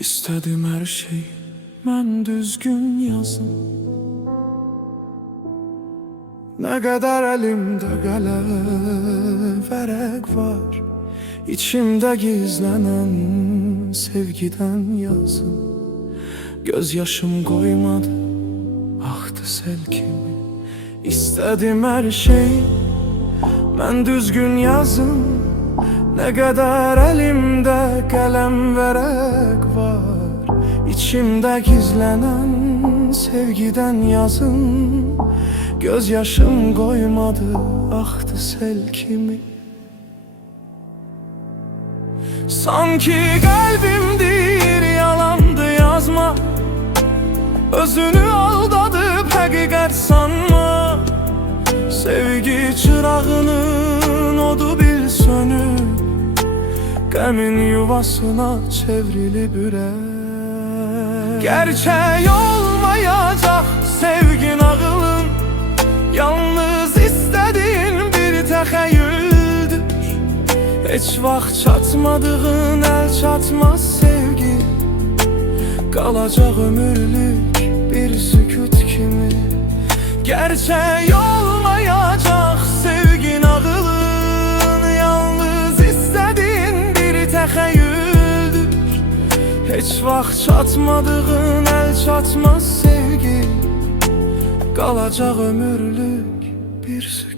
İstədim hər şey mən düzgün yazım. Nə qədər əlimdə qələm vərəq var, İçimdə gizlənən sevgidən yazım. Göz yaşım qoymadı, axdı sel kimi. İstədim hər şey mən düzgün yazım. Nə qədər əlimdə qələm vərəq var, İçimdə gizlənən sevgidən yazım. Göz yaşım qoymadı, axdı sel kimi. Sanki qəlbim deyir yalandı yazma, özünü aldadıb həqiqət sanma. Sevgi çırağının odu bil sönüb, qəmin yuvasına çevrilib ürək. Gerçək olmayacaq sevgin ağılın, yalnız istədiyin bir təxəyyüldür. Heç vaxt çatmadığın əl çatmaz sevgi, qalacaq ömürlük bir sükut kimi. Gerçək olmayacaq sevgin ağılın, yalnız istədiyin bir təxəyyüldür. Heç vaxt çatmadığın əl çatmaz sevgi, qalacaq ömürlük bir sükut.